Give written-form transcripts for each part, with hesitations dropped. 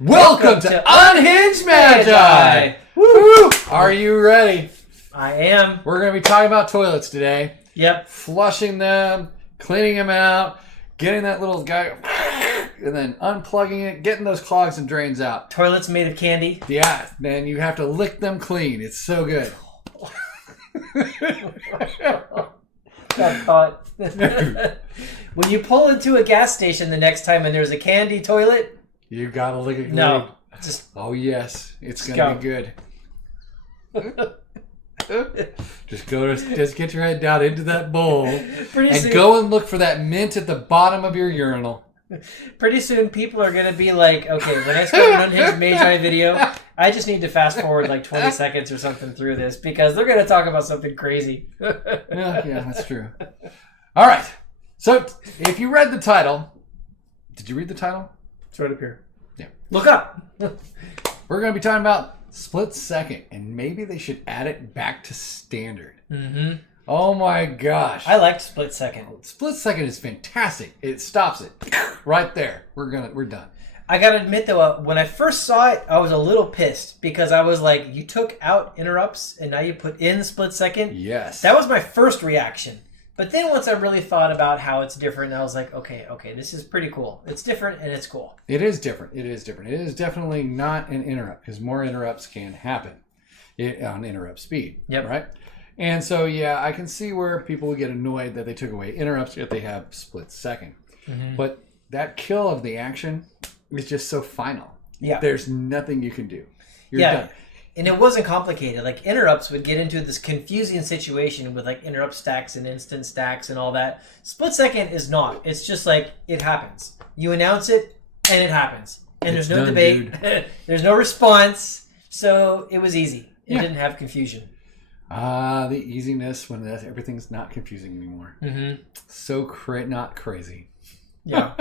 Welcome to Unhinged Magi! Woo! Are you ready? I am. We're going to be talking about toilets today. Yep. Flushing them, cleaning them out, getting that little guy, and then unplugging it, getting those clogs and drains out. Toilets made of candy. Yeah, man, you have to lick them clean. It's so good. Got caught. When you pull into a gas station the next time and there's a candy toilet, you gotta lick it clean. No. Oh yes, it's gonna be good. Just get your head down into that bowl and go and look for that mint at the bottom of your urinal. Pretty soon people are gonna be like, okay, when I start an Unhinged Magi video, I just need to fast forward like 20 seconds or something through this because they're gonna talk about something crazy. Yeah, that's true. All right. So if you read the title, did you read the title? It's right up here. Yeah. Look up. We're going to be talking about split second, and maybe they should add it back to standard. Mm-hmm. Oh my gosh. I liked split second. Split second is fantastic. It stops it right there. We're done. I gotta admit though, when I first saw it, I was a little pissed because I was like, you took out interrupts and now you put in split second. Yes. That was my first reaction. But then once I really thought about how it's different, I was like, okay, this is pretty cool. It's different and it's cool. It is different. It is definitely not an interrupt because more interrupts can happen on interrupt speed. Yep. Right? And so, yeah, I can see where people would get annoyed that they took away interrupts if they have split second. Mm-hmm. But that kill of the action is just so final. Yeah. There's nothing you can do. You're done. And it wasn't complicated. Like interrupts would get into this confusing situation with like interrupt stacks and instant stacks and all that. Split second is not. It's just like it happens. You announce it and it happens. And there's no debate. There's no response. So it was easy. It didn't have confusion. The easiness when everything's not confusing anymore. Mm-hmm. So not crazy. Yeah.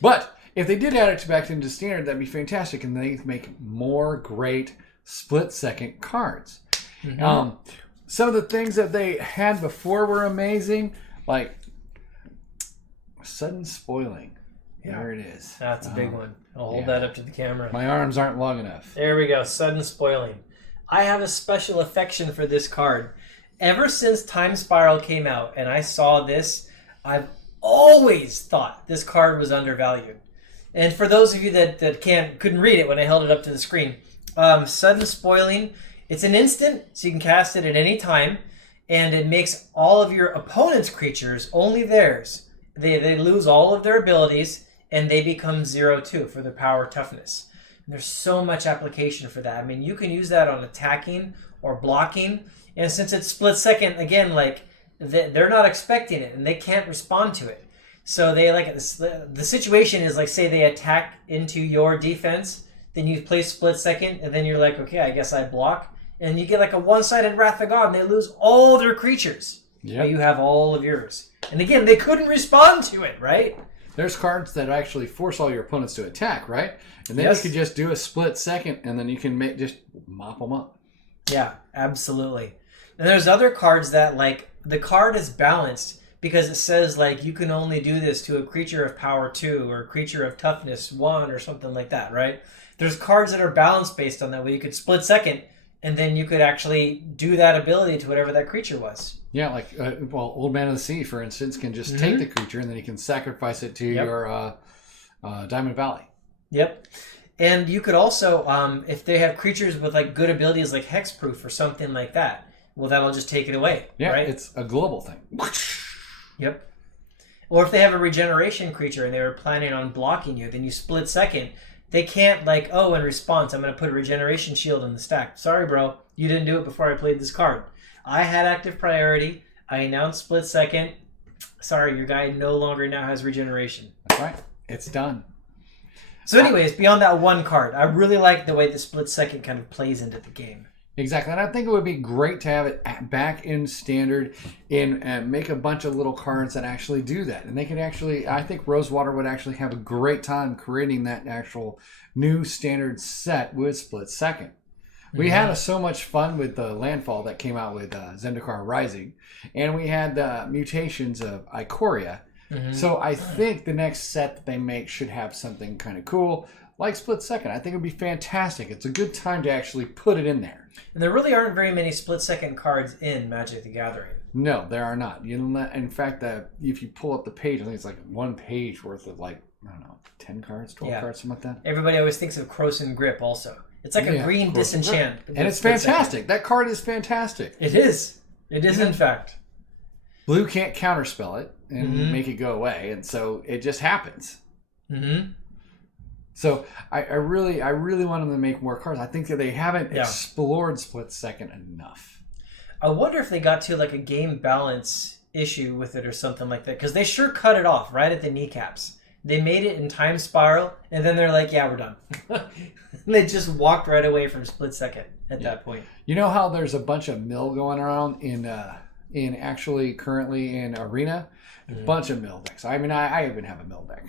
But if they did add it back into standard, that'd be fantastic, and they make more great split-second cards. Mm-hmm. Some of the things that they had before were amazing, like sudden spoiling. Yeah. There it is. That's a big one. I'll hold that up to the camera. My arms aren't long enough. There we go. Sudden spoiling. I have a special affection for this card. Ever since Time Spiral came out and I saw this, I've always thought this card was undervalued. And for those of you that couldn't read it when I held it up to the screen, sudden spoiling, it's an instant, so you can cast it at any time, and it makes all of your opponent's creatures only theirs. They lose all of their abilities, and they become 0/2 for their power toughness. And there's so much application for that. I mean, you can use that on attacking or blocking, and since it's split second, again, like they're not expecting it, and they can't respond to it. So they like the situation is like, say they attack into your defense, then you play split second, and then you're like, okay, I guess I block, and you get like a one-sided Wrath of God, and they lose all their creatures. Yeah, you have all of yours, and again, they couldn't respond to it, right? There's cards that actually force all your opponents to attack, right? And then you could just do a split second, and then you can just mop them up. Yeah, absolutely. And there's other cards that like the card is balanced. Because it says, like, you can only do this to a creature of power 2 or a creature of toughness 1 or something like that, right? There's cards that are balanced based on that, where you could split second, and then you could actually do that ability to whatever that creature was. Yeah, like, Old Man of the Sea, for instance, can just take the creature, and then you can sacrifice it to your Diamond Valley. Yep. And you could also, if they have creatures with, like, good abilities like Hexproof or something like that, well, that'll just take it away, right? It's a global thing. Yep. Or if they have a regeneration creature and they were planning on blocking you, then you split second. They can't like, oh, in response, I'm going to put a regeneration shield in the stack. Sorry, bro. You didn't do it before I played this card. I had active priority. I announced split second. Sorry, your guy no longer now has regeneration. That's right. It's done. So anyways, beyond that one card, I really like the way the split second kind of plays into the game. Exactly, and I think it would be great to have it back in standard and make a bunch of little cards that actually do that. And they can actually, I think Rosewater would actually have a great time creating that actual new standard set with split second. We had so much fun with the Landfall that came out with Zendikar Rising, and we had the mutations of Ikoria. So I think the next set that they make should have something kind of cool, like Split Second. I think it would be fantastic. It's a good time to actually put it in there. And there really aren't very many split-second cards in Magic the Gathering. No, there are not. In fact, if you pull up the page, I think it's like one page worth of like, I don't know, 10 cards, 12 cards, something like that. Everybody always thinks of Croson Grip also. It's like a green disenchant. And it's fantastic. That card is fantastic. It is. It is, in fact. Blue can't counterspell it and make it go away, and so it just happens. Mm-hmm. So I really want them to make more cards. I think that they haven't explored Split Second enough. I wonder if they got to like a game balance issue with it or something like that, because they sure cut it off right at the kneecaps. They made it in Time Spiral, and then they're like, yeah, we're done. They just walked right away from Split Second at that point. You know how there's a bunch of mill going around in actually currently in Arena? A bunch of mill decks. I mean, I even have a mill deck.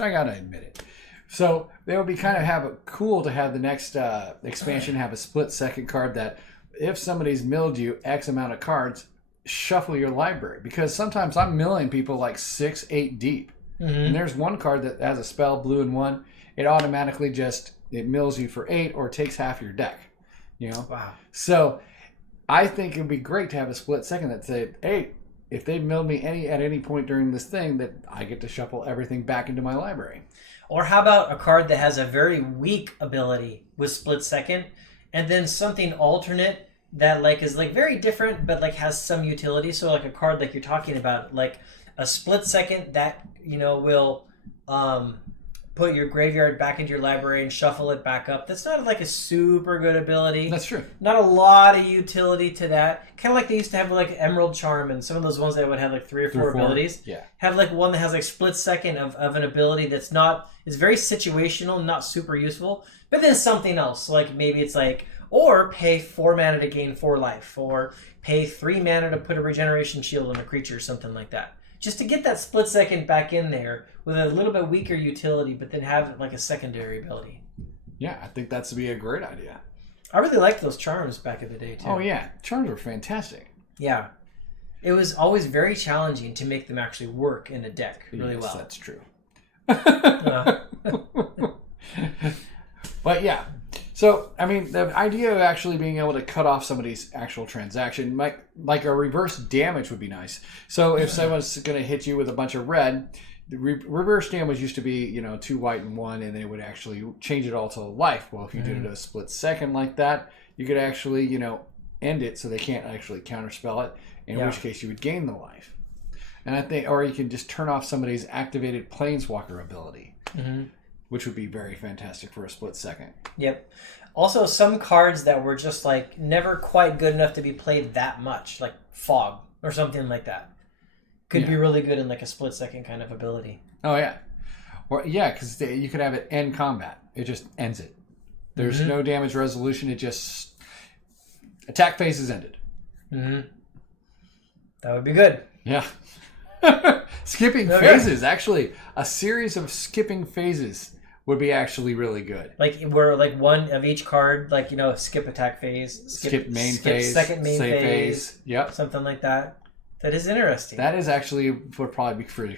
I gotta admit it. So it would be kind of cool to have the next expansion have a Split Second card that if somebody's milled you X amount of cards, shuffle your library. Because sometimes I'm milling people like 6, 8 deep. And there's one card that has a spell, blue and 1. It automatically it mills you for 8 or takes half your deck. You know? Wow. So I think it would be great to have a Split Second that said, hey, if they milled me at any point during this thing, that I get to shuffle everything back into my library. Or how about a card that has a very weak ability with Split Second, and then something alternate that like is like very different but like has some utility. So like a card like you're talking about, like a Split Second that, you know, will put your graveyard back into your library and shuffle it back up. That's not like a super good ability. That's true. Not a lot of utility to that. Kind of like they used to have like Emerald Charm and some of those ones that would have like 3 or 4 abilities. Yeah. Have like one that has like Split Second of an ability that's not, it's very situational, not super useful, but then something else. Like maybe it's like, or pay 4 mana to gain 4 life, or pay 3 mana to put a regeneration shield on a creature, something like that. Just to get that Split Second back in there with a little bit weaker utility, but then have like a secondary ability. Yeah, I think that's to be a great idea. I really liked those charms back in the day too. Oh yeah, charms were fantastic. Yeah, it was always very challenging to make them actually work in a deck really well. That's true. But yeah, so I mean, the idea of actually being able to cut off somebody's actual transaction, like a reverse damage, would be nice. So if someone's going to hit you with a bunch of red, the reverse damage used to be, 2 white and 1, and they would actually change it all to life. Well, if you did it a Split Second like that, you could actually, end it so they can't actually counterspell it, in which case you would gain the life. And I think, or you can just turn off somebody's activated Planeswalker ability, which would be very fantastic for a Split Second. Yep. Also, some cards that were just like never quite good enough to be played that much, like Fog or something like that, could be really good in like a Split Second kind of ability. Oh yeah, or yeah, because you could have it end combat. It just ends it. There's no damage resolution. It just attack phase is ended. That would be good. Yeah. Skipping phases, actually, a series of skipping phases would be actually really good. Like where like one of each card, like skip attack phase, skip main phase, second main phase. Yep, something like that. That is interesting. That is actually would probably be pretty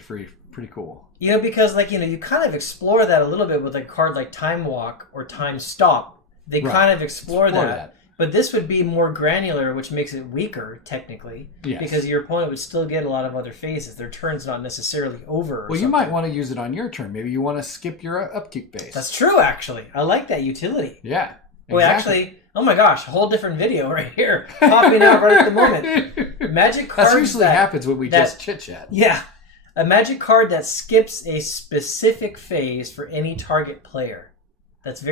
cool. Because you kind of explore that a little bit with a card like Time Walk or Time Stop. They kind of explore that. But this would be more granular, which makes it weaker, technically. Yes. Because your opponent would still get a lot of other phases. Their turn's not necessarily over. Well, you might want to use it on your turn. Maybe you want to skip your upkeep phase. That's true, actually. I like that utility. Yeah. Exactly. Well, actually, oh my gosh, a whole different video right here. Popping out right at the moment. Magic cards. That usually happens when we just chit-chat. Yeah. A magic card that skips a specific phase for any target player. It's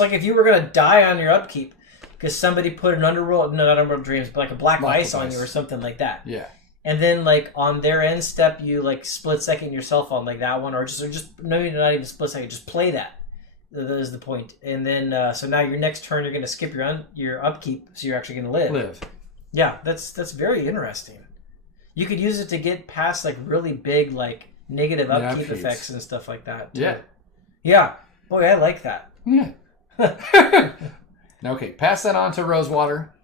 like if you were going to die on your upkeep, because somebody put an not Underworld Dreams, but like a Black Ice on you or something like that. Yeah. And then like on their end step, you like Split Second yourself on like that one, or just maybe not even Split Second, just play that. That is the point. And then so now your next turn you're going to skip your upkeep, so you're actually going to live. Yeah, that's very interesting. You could use it to get past like really big like negative upkeep effects and stuff like that too. Yeah. Boy, I like that. Yeah. Okay, pass that on to Rosewater.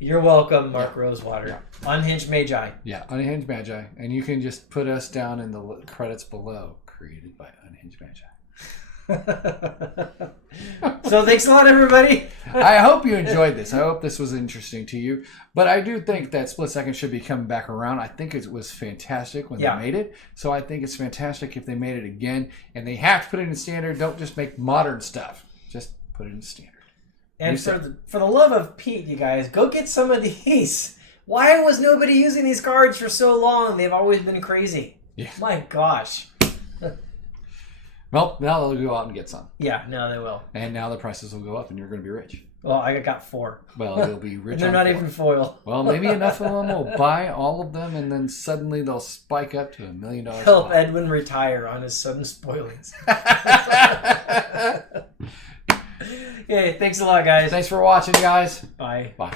You're welcome, Mark Rosewater. Yeah. Unhinged Magi. Yeah, Unhinged Magi. And you can just put us down in the credits below. Created by Unhinged Magi. So thanks a lot, everybody. I hope you enjoyed this. I hope this was interesting to you. But I do think that Split Second should be coming back around. I think it was fantastic when they made it. So I think it's fantastic if they made it again. And they have to put it in standard. Don't just make modern stuff. Just put it in standard. And for the love of Pete, you guys, go get some of these. Why was nobody using these cards for so long? They've always been crazy. Yeah. My gosh. Well, now they'll go out and get some. Yeah, no, they will. And now the prices will go up and you're going to be rich. Well, I got 4. Well, you'll be rich. And they're not even foil. Well, maybe enough of them will buy all of them and then suddenly they'll spike up to $1 million. Help Edwin retire on his sudden spoilings. Okay, thanks a lot, guys. Thanks for watching, guys. Bye. Bye.